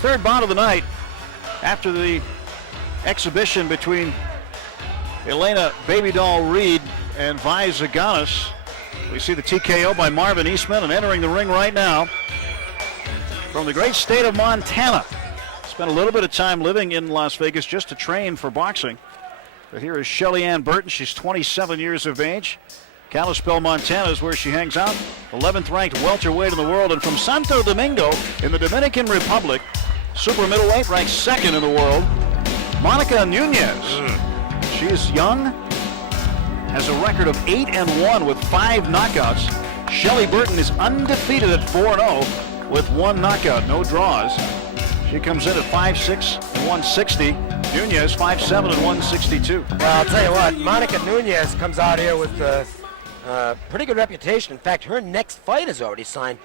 third bout of the night after the exhibition between Elena Baby Doll Reed and Vi Zaganos. We see the TKO by Marvin Eastman, and entering the ring right now from the great state of Montana. Spent a little bit of time living in Las Vegas just to train for boxing. But here is Shelly Burton. She's 27 years of age. Kalispell, Montana is where she hangs out. 11th ranked welterweight in the world. And from Santo Domingo in the Dominican Republic, super middleweight, ranked second in the world, Monica Nunez. She is young, has a record of 8-1 with 5 knockouts. Shelly Burton is undefeated at 4-0 with 1 knockout, no draws. She comes in at 5'6" and 160. Nunez 5'7" and 162. Well, I'll tell you what, Monica Nunez comes out here with a pretty good reputation. In fact, her next fight is already signed.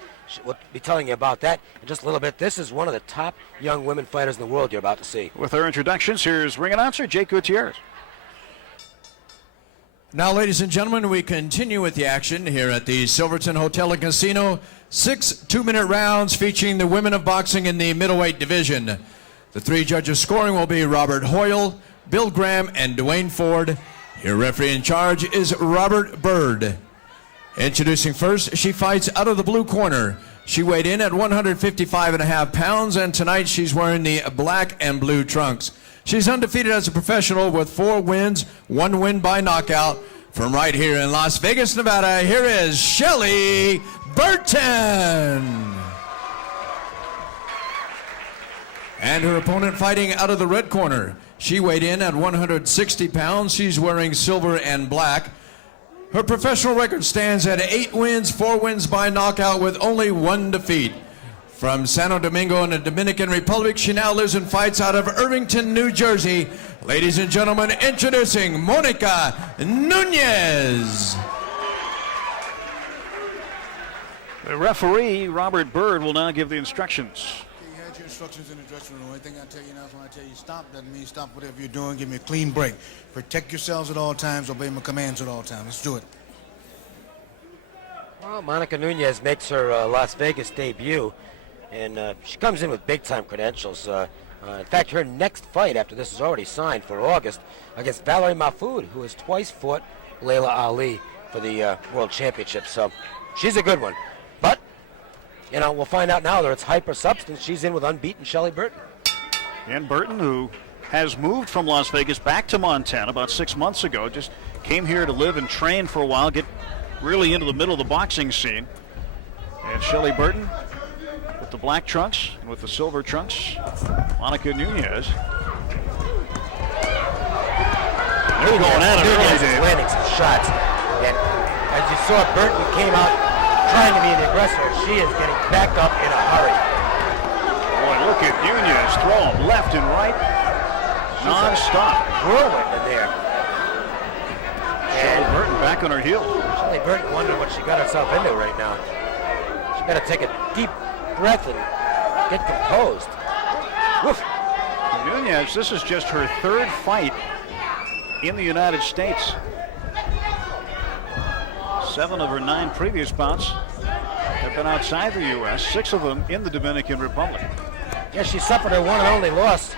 We'll be telling you about that in just a little bit. This is one of the top young women fighters in the world you're about to see. With our introductions, here's ring announcer Jake Gutierrez. Now, ladies and gentlemen, we continue with the action here at the Silverton Hotel and Casino. 6 two-minute rounds featuring the women of boxing in the middleweight division. The 3 judges scoring will be Robert Hoyle, Bill Graham, and Dwayne Ford. Your referee in charge is Robert Bird. Introducing first, she fights out of the blue corner. She weighed in at 155.5 pounds, and tonight she's wearing the black and blue trunks. She's undefeated as a professional with 4 wins, 1 win by knockout. From right here in Las Vegas, Nevada, here is Shelly Burton. And her opponent fighting out of the red corner. She weighed in at 160 pounds. She's wearing silver and black. Her professional record stands at 8 wins, 4 wins by knockout with only 1 defeat. From Santo Domingo in the Dominican Republic, she now lives and fights out of Irvington, New Jersey. Ladies and gentlemen, introducing Monica Nunez. The referee, Robert Bird, will now give the instructions. You had your instructions in the dressing room. The only thing I tell you now is when I tell you stop, doesn't mean stop whatever you're doing. Give me a clean break. Protect yourselves at all times. Obey my commands at all times. Let's do it. Well, Monica Nunez makes her Las Vegas debut, and she comes in with big-time credentials. In fact, her next fight after this is already signed for August against Valerie Mahfoud, who has twice fought Layla Ali for the World Championship. So she's a good one. But, you know, we'll find out now that it's hyper substance. She's in with unbeaten Shelly Burton. And Burton, who has moved from Las Vegas back to Montana about 6 months ago, just came here to live and train for a while, get really into the middle of the boxing scene. And Shelly Burton with the black trunks and with the silver trunks, Monica Nunez. They're going at it early, Dave. Landing some shots. And as you saw, Burton came out trying to be the aggressor. She is getting back up in a hurry. Boy, look at Nunez throw him left and right, non-stop. Whirlwind in there. Shelly Burton back on her heels. Shelly Burton wondering what she got herself into right now. She better take a deep breath and get composed. Woof. Nunez, this is just her 3rd fight in the United States. 7 of her 9 previous bouts have been outside the U.S., 6 of them in the Dominican Republic. Yes, she suffered her one and only loss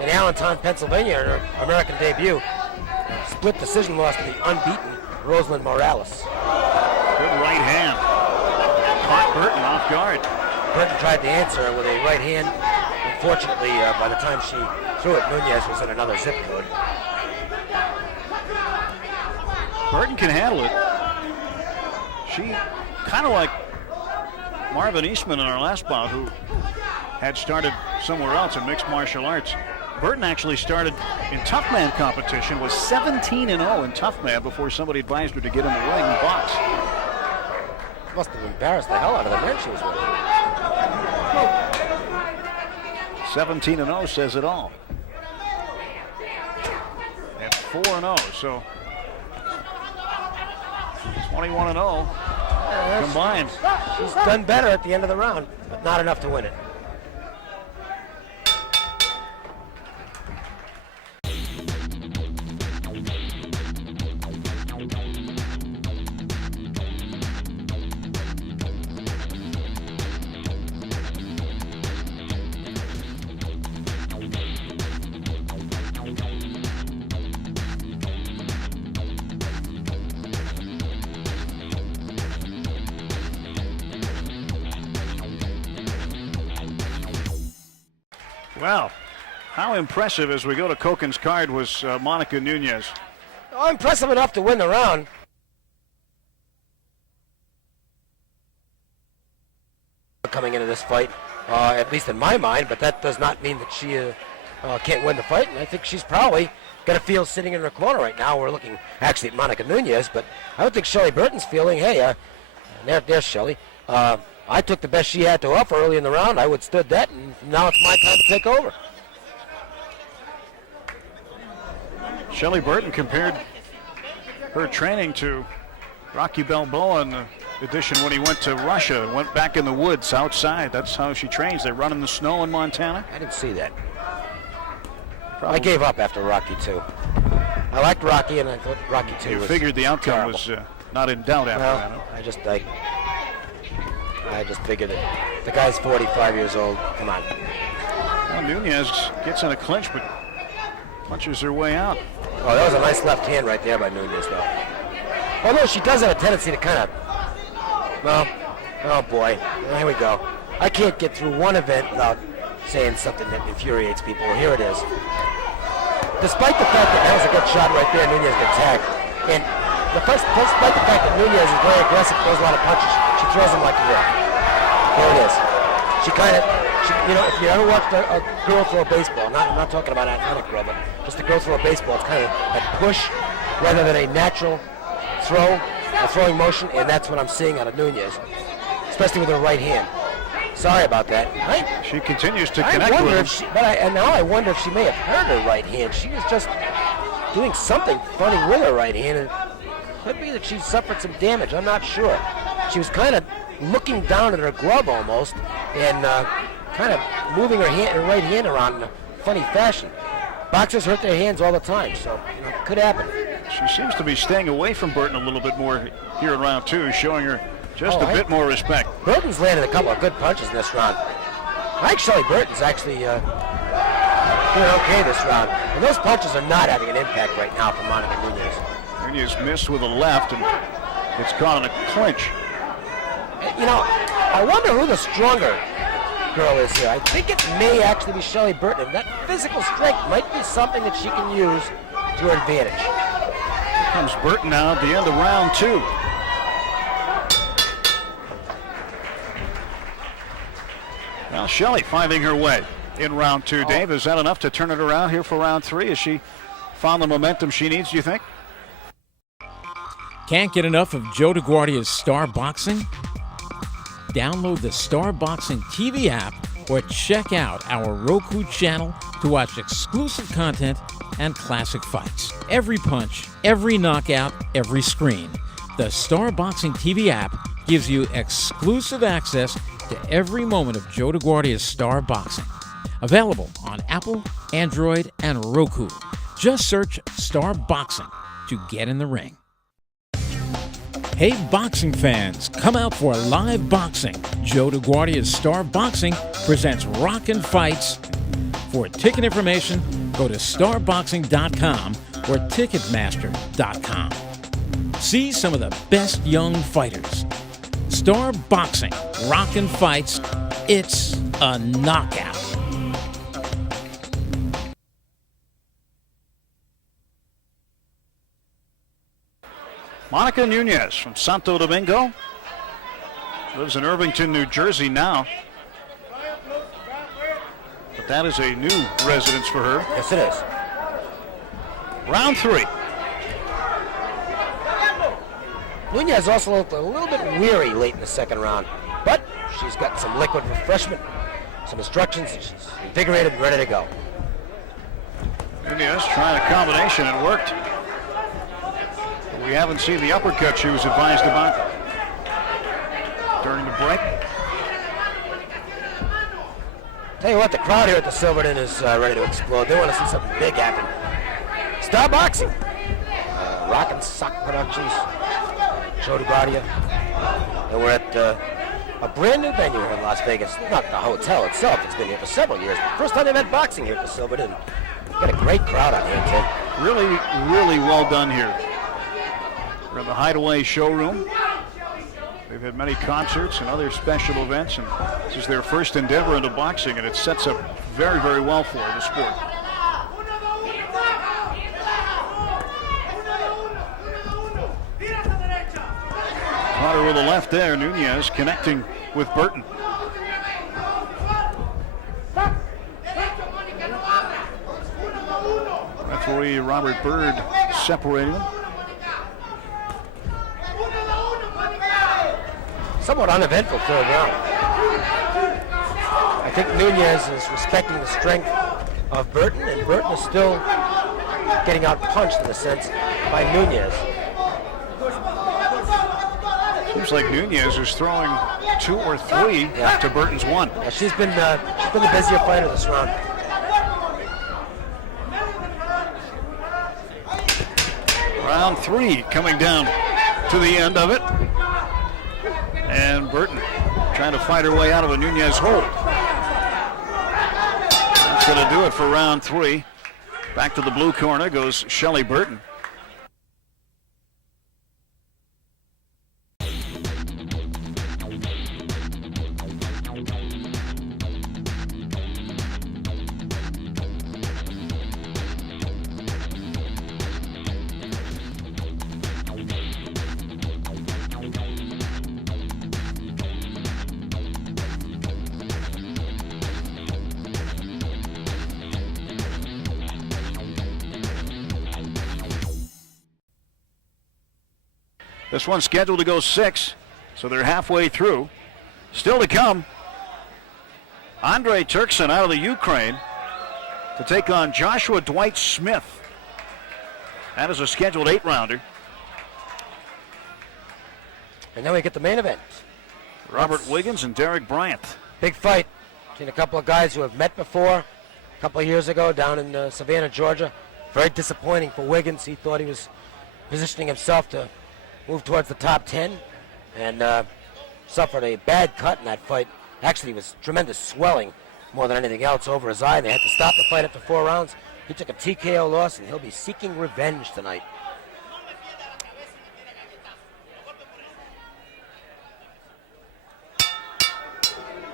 in Allentown, Pennsylvania in her American debut. Split decision loss to the unbeaten Rosalind Morales. Good right hand. Caught Burton off guard. Burton tried to answer with a right hand. Unfortunately, by the time she threw it, Nunez was in another zip code. Burton can handle it. She, kind of like Marvin Eastman in our last bout, who had started somewhere else in mixed martial arts. Burton actually started in tough man competition, was 17-0 in tough man before somebody advised her to get in the ring and box. Must have embarrassed the hell out of the men she was with. 17-0 says it all. And 4-0, so 21-0 combined. She's done better at the end of the round, but not enough to win it. Well, how impressive as we go to Koken's card was Monica Nunez. Oh, impressive enough to win the round. Coming into this fight, at least in my mind, but that does not mean that she can't win the fight, and I think she's probably got a feel sitting in her corner right now. We're looking actually at Monica Nunez, but I don't think Shelly Burton's feeling, hey, there's Shelley. I took the best she had to offer early in the round. I withstood that, and now it's my time to take over. Shelly Burton compared her training to Rocky Balboa in the edition when he went to Russia, went back in the woods outside. That's how she trains. They run in the snow in Montana. I didn't see that. Probably. I gave up after Rocky 2. I liked Rocky, and I thought Rocky 2 You was figured the outcome terrible. was not in doubt after that. Huh? I just figured it. The guy's 45 years old. Come on. Well, Nunez gets in a clinch, but punches her way out. Oh, that was a nice left hand right there by Nunez, though. Although she does have a tendency to kind of, well, oh boy, here we go. I can't get through one event without saying something that infuriates people. Here it is. Despite the fact that was a good shot right there, Nunez got tagged. And despite the fact that Nunez is very aggressive, throws a lot of punches, she throws them like a whip. There it is. She kind of, you know, if you ever watched a girl throw a baseball, I'm not talking about an athletic girl, but just a girl throw a baseball, it's kind of a push rather than a natural throw, a throwing motion, and that's what I'm seeing out of Nunez, especially with her right hand. Sorry about that. She continues to connect with him. And now I wonder if she may have hurt her right hand. She was just doing something funny with her right hand. It could be that she suffered some damage. I'm not sure. She was kind of looking down at her glove almost and kind of moving her right hand around in a funny fashion. Boxers hurt their hands all the time, so it could happen. She seems to be staying away from Burton a little bit more here in round 2, showing her just a bit more respect. Burton's landed a couple of good punches in this round. I think Shelly Burton's actually doing okay this round. And those punches are not having an impact right now for Monica Nunez. Nunez missed with a left, and it's caught in a clinch. You know, I wonder who the stronger girl is here. I think it may actually be Shelly Burton. That physical strength might be something that she can use to her advantage. Here comes Burton now at the end of round 2. Well, Shelley finding her way in round 2. Dave, is that enough to turn it around here for round 3? Has she found the momentum she needs, do you think? Can't get enough of Joe DeGuardia's Star Boxing? Download the Star Boxing TV app or check out our Roku channel to watch exclusive content and classic fights. Every punch, every knockout, every screen. The Star Boxing TV app gives you exclusive access to every moment of Joe DeGuardia's Star Boxing. Available on Apple, Android, and Roku. Just search Star Boxing to get in the ring. Hey boxing fans, come out for live boxing. Joe DeGuardia's Star Boxing presents Rockin' Fights. For ticket information, go to starboxing.com or ticketmaster.com. See some of the best young fighters. Star Boxing, Rockin' Fights, it's a knockout. Monica Nunez from Santo Domingo. Lives in Irvington, New Jersey now. But that is a new residence for her. Yes, it is. Round 3. Nunez also looked a little bit weary late in the second round, but she's got some liquid refreshment, some instructions, and she's invigorated and ready to go. Nunez trying a combination, it worked. But we haven't seen the uppercut she was advised about during the break. Tell you what, the crowd here at the Silverton is ready to explode. They want to see something big happen. Star Boxing, Rockin' Sock Productions, Joe DeGuardia, and we're at a brand new venue here in Las Vegas. Not the hotel itself, it's been here for several years. First time they've had boxing here at the Silverton. Got a great crowd out here, Tim. Really, really well done here. We're in the Hideaway showroom. They've had many concerts and other special events, and this is their first endeavor into boxing, and it sets up very, very well for the sport. Potter with the left there. Nunez connecting with Burton. Referee Robert Bird separating them. Somewhat uneventful third round. I think Nunez is respecting the strength of Burton, and Burton is still getting out punched in a sense by Nunez. Seems like Nunez is throwing 2 or 3 to Burton's 1. Yeah, she's been the busier fighter this round. Round 3 coming down to the end of it. And Burton trying to fight her way out of a Nunez hold. That's going to do it for round 3. Back to the blue corner goes Shelly Burton. This one's scheduled to go 6, so they're halfway through. Still to come, Andrei Turkson out of the Ukraine to take on Joshua Dwight Smith. That is a scheduled 8-rounder. And then we get the main event. Robert Wiggins and Derek Bryant. Big fight between a couple of guys who have met before a couple of years ago down in Savannah, Georgia. Very disappointing for Wiggins. He thought he was positioning himself to move towards the top 10 and suffered a bad cut in that fight. Actually, it was tremendous swelling more than anything else over his eye. They had to stop the fight after 4 rounds. He took a TKO loss, and he'll be seeking revenge tonight.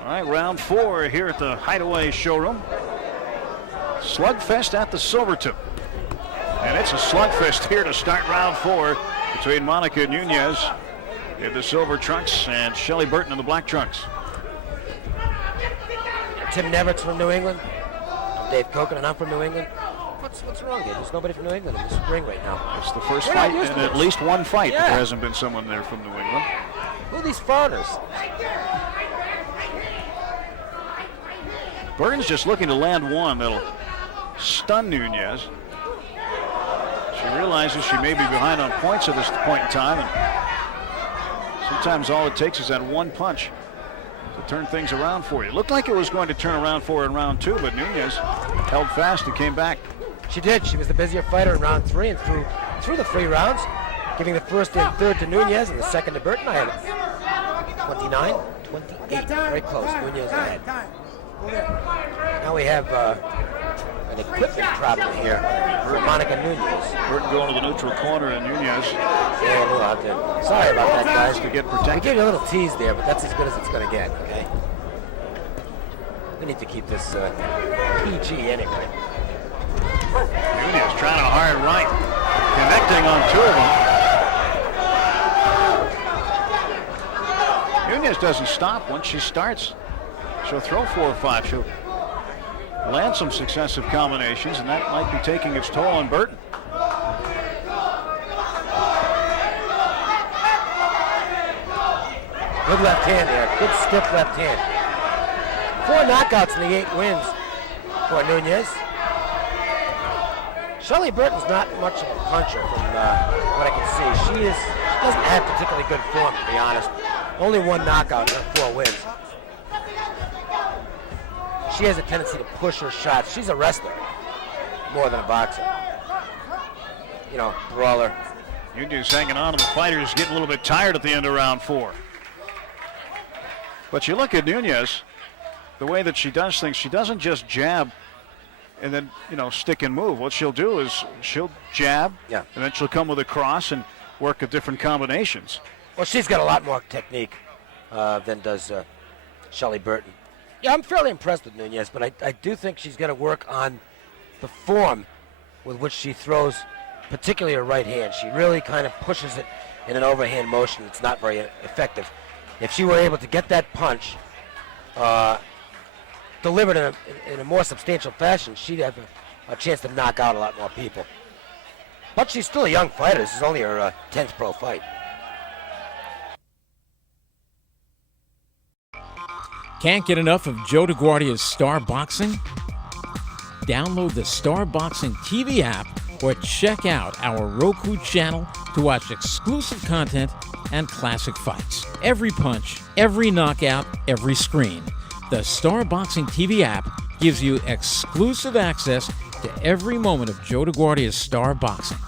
All right, round 4 here at the Hideaway Showroom. Slugfest at the Silverton. And it's a slugfest here to start round 4 between Monica Nunez in the silver trunks and Shelly Burton in the black trunks. Tim Nevert's from New England. I'm Dave Koken, and I'm from New England. What's wrong here? There's nobody from New England in this ring right now. It's the first We're fight not used in to at this. least one fight Yeah. that there hasn't been someone there from New England. Who are these foreigners? Burton's just looking to land one that'll stun Nunez. She realizes she may be behind on points at this point in time, and sometimes all it takes is that one punch to turn things around for you. Looked like it was going to turn around for her in round 2, but Nunez held fast and came back. She did. She was the busier fighter in round 3 and through the 3 rounds, giving the first and third to Nunez and the second to Burton. I had it 29-28, very close. Nunez ahead. Now we have an equipment problem here for Monica Nunez. Burton going to the neutral corner and Nunez Yeah, a little out there. Sorry about that, guys. to get We protected. gave you a little tease there, but that's as good as it's going to get, okay? We need to keep this PG anyway. Nunez trying a hard right, connecting on 2 of them. Nunez doesn't stop once she starts. She'll throw 4 or 5. She'll land some successive combinations, and that might be taking its toll on Burton. Good left hand there. Good stiff left hand. 4 knockouts in the 8 wins for Nunez. Shelly Burton's not much of a puncher from what I can see. She doesn't have particularly good form, to be honest. Only 1 knockout in her 4 wins. She has a tendency to push her shots. She's a wrestler more than a boxer. You know, brawler. Nunez hanging on to the fighters, getting a little bit tired at the end of round 4. But you look at Nunez, the way that she does things, she doesn't just jab and then, stick and move. What she'll do is she'll jab, Yeah. and then she'll come with a cross and work at different combinations. Well, she's got a lot more technique than does Shelly Burton. Yeah, I'm fairly impressed with Nunez, but I do think she's got to work on the form with which she throws, particularly her right hand. She really kind of pushes it in an overhand motion. It's not very effective. If she were able to get that punch delivered in a more substantial fashion, she'd have a chance to knock out a lot more people. But she's still a young fighter. This is only her 10th pro fight. Can't get enough of Joe DeGuardia's Star Boxing? Download the Star Boxing TV app or check out our Roku channel to watch exclusive content and classic fights. Every punch, every knockout, every screen. The Star Boxing TV app gives you exclusive access to every moment of Joe DeGuardia's Star Boxing.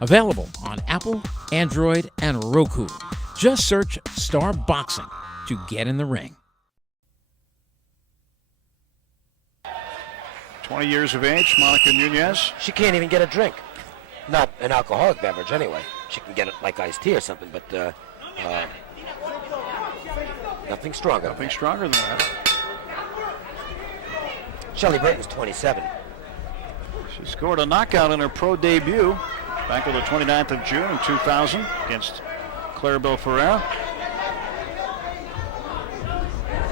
Available on Apple, Android, and Roku. Just search Star Boxing to get in the ring. 20 years of age, Monica Nunez. She can't even get a drink. Not an alcoholic beverage, anyway. She can get it like iced tea or something, but nothing stronger. Nothing stronger than that. Shelly Burton's 27. She scored a knockout in her pro debut back on the 29th of June in 2000 against Claribel Ferreira.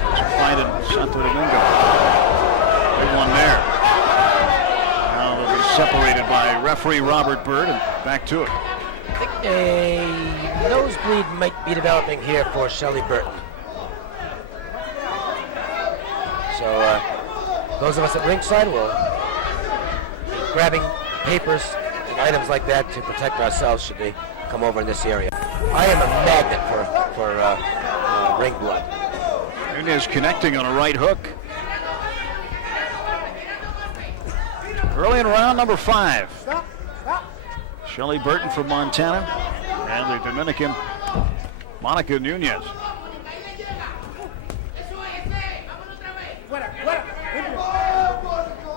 It's a fight in Santo Domingo. Big one there. Now they'll be separated by referee Robert Bird and back to it. I think a nosebleed might be developing here for Shelly Burton. So those of us at ringside will be grabbing papers and items like that to protect ourselves should they come over in this area. I am a magnet for ring blood. Nunez connecting on a right hook. Early in round number 5. Shelly Burton from Montana and the Dominican Monica Nunez.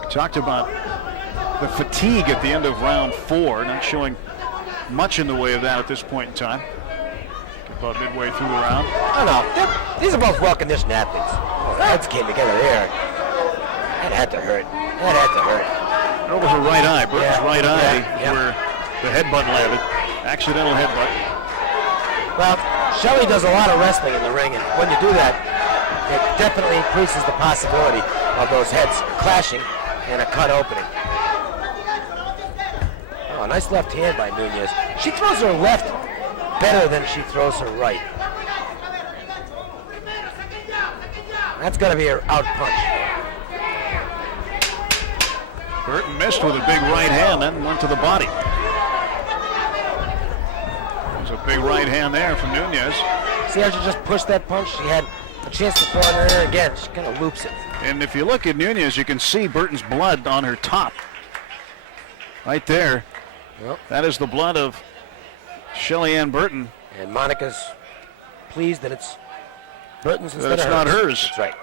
We talked about the fatigue at the end of round 4, not showing much in the way of that at this point in time. About midway through the round. Oh no, these are both well-conditioned athletes. Heads came together there. That had to hurt. That had to hurt. There was her right eye, Burton's right eye, yeah. where the headbutt landed. Accidental headbutt. Well, Shelley does a lot of wrestling in the ring, and when you do that, it definitely increases the possibility of those heads clashing and a cut opening. Oh, nice left hand by Nunez. She throws her left better than she throws her right. That's got to be her out punch. Burton missed with a big right hand, then went to the body. There's a big right hand there from Nunez. See how she just pushed that punch? She had a chance to throw it in again. She kind of loops it. And if you look at Nunez, you can see Burton's blood on her top. Right there. Yep. That is the blood of Shelly Ann Burton. And Monica's pleased that it's Burton's instead That it's of not hers. That's right.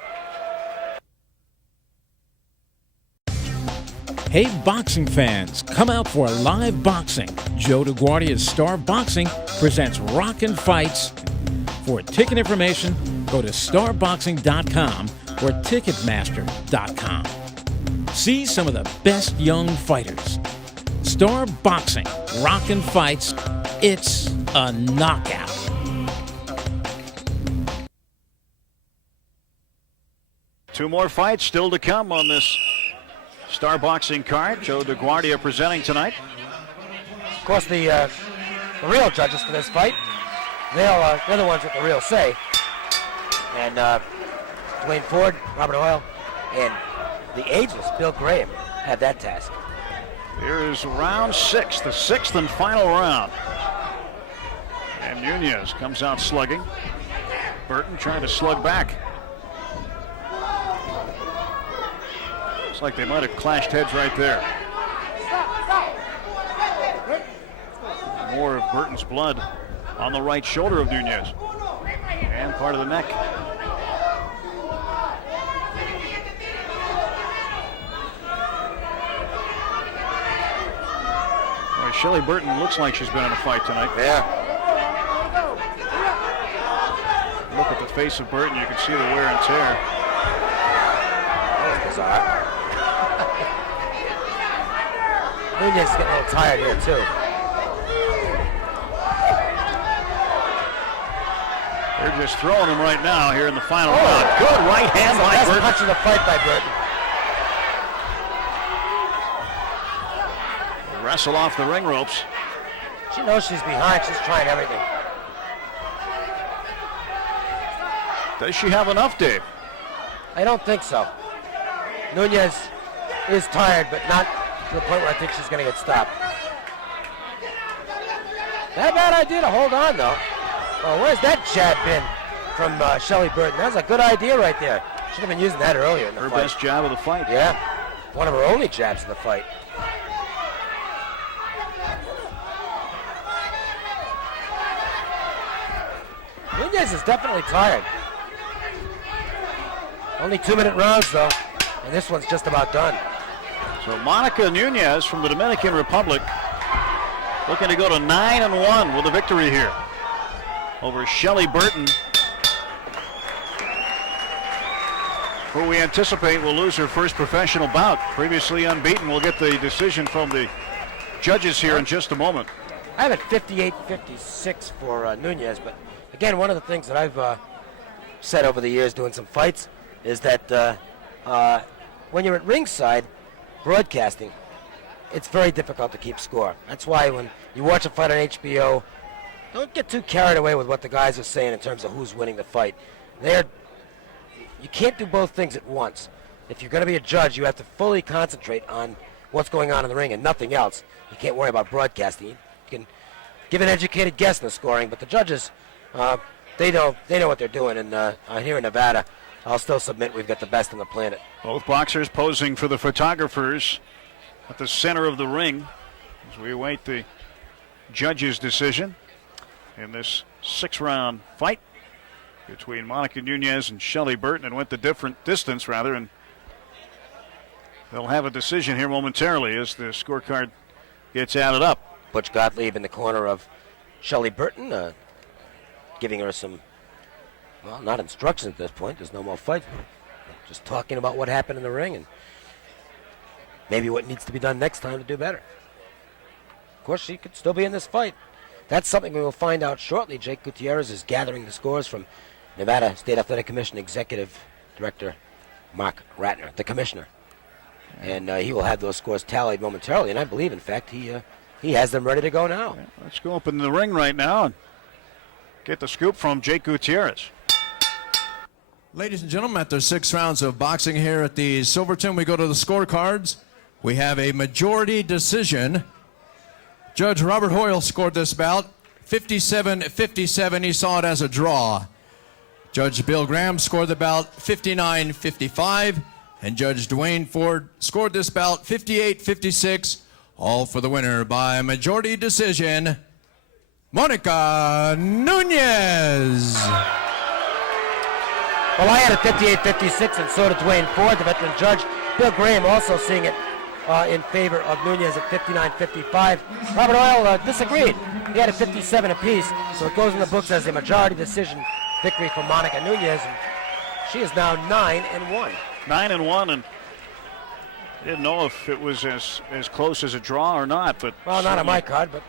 Hey, boxing fans, come out for live boxing. Joe DeGuardia's Star Boxing presents Rockin' Fights. For ticket information, go to starboxing.com or ticketmaster.com. See some of the best young fighters. Star Boxing, Rockin' Fights, it's a knockout. Two more fights still to come on this Star Boxing card. Joe DeGuardia presenting tonight. Of course, the real judges for this fight, they're the ones with the real say. And Dwayne Ford, Robert Hoyle, and the ageless Bill Graham had that task. Here is round 6, the 6th and final round. And Nunez comes out slugging. Burton trying to slug back. Looks like they might have clashed heads right there. More of Burton's blood on the right shoulder of Nunez. And part of the neck. Shelly Burton looks like she's been in a fight tonight. Yeah. face of Burton. You can see the wear and tear. That was bizarre. Nunez is getting a little tired here, too. They're just throwing him right now here in the final round. Good right hand by Best Burton. punch of the fight by Burton. They wrestle off the ring ropes. She knows she's behind. She's trying everything. Does she have enough, Dave? I don't think so. Nunez is tired, but not to the point where I think she's going to get stopped. Not a bad idea to hold on, though. Oh, where's that jab been from Shelly Burton? That was a good idea right there. Should have been using that earlier in the Her fight. best jab of the fight. Yeah, one of her only jabs in the fight. Nunez is definitely tired. Only 2-minute rounds, though, and this one's just about done. So Monica Nunez from the Dominican Republic looking to go to 9-1 with a victory here over Shelly Burton, who we anticipate will lose her first professional bout. Previously unbeaten. We'll get the decision from the judges here in just a moment. I have it 58-56 for Nunez, but again, one of the things that I've said over the years doing some fights is that when you're at ringside broadcasting, it's very difficult to keep score. That's why when you watch a fight on HBO, don't get too carried away with what the guys are saying in terms of who's winning the fight. You can't do both things at once. If you're going to be a judge, you have to fully concentrate on what's going on in the ring and nothing else. You can't worry about broadcasting. You can give an educated guess in the scoring, but the judges, they know what they're doing. And here in Nevada, I'll still submit we've got the best on the planet. Both boxers posing for the photographers at the center of the ring as we await the judge's decision in this 6-round fight between Monica Nunez and Shelly Burton. It went the different distance, rather, and they'll have a decision here momentarily as the scorecard gets added up. Butch Gottlieb in the corner of Shelly Burton, giving her some, well, not instructions at this point. There's no more fight. Just talking about what happened in the ring and maybe what needs to be done next time to do better. Of course, she could still be in this fight. That's something we will find out shortly. Jake Gutierrez is gathering the scores from Nevada State Athletic Commission Executive Director Mark Ratner, the commissioner. And he will have those scores tallied momentarily, and I believe, in fact, he has them ready to go now. Yeah, let's go up in the ring right now and get the scoop from Jake Gutierrez. Ladies and gentlemen, after 6 rounds of boxing here at the Silverton, we go to the scorecards. We have a majority decision. Judge Robert Hoyle scored this bout 57-57. He saw it as a draw. Judge Bill Graham scored the bout 59-55. And Judge Dwayne Ford scored this bout 58-56. All for the winner by majority decision, Monica Nunez. Well, I had a 58-56, and so did Dwayne Ford, the veteran judge. Bill Graham also seeing it in favor of Nunez at 59-55. Robert Hoyle disagreed. He had a 57 apiece, so it goes in the books as a majority decision victory for Monica Nunez. And she is now 9-1. 9-1, and didn't know if it was as close as a draw or not, but well, not on my card, but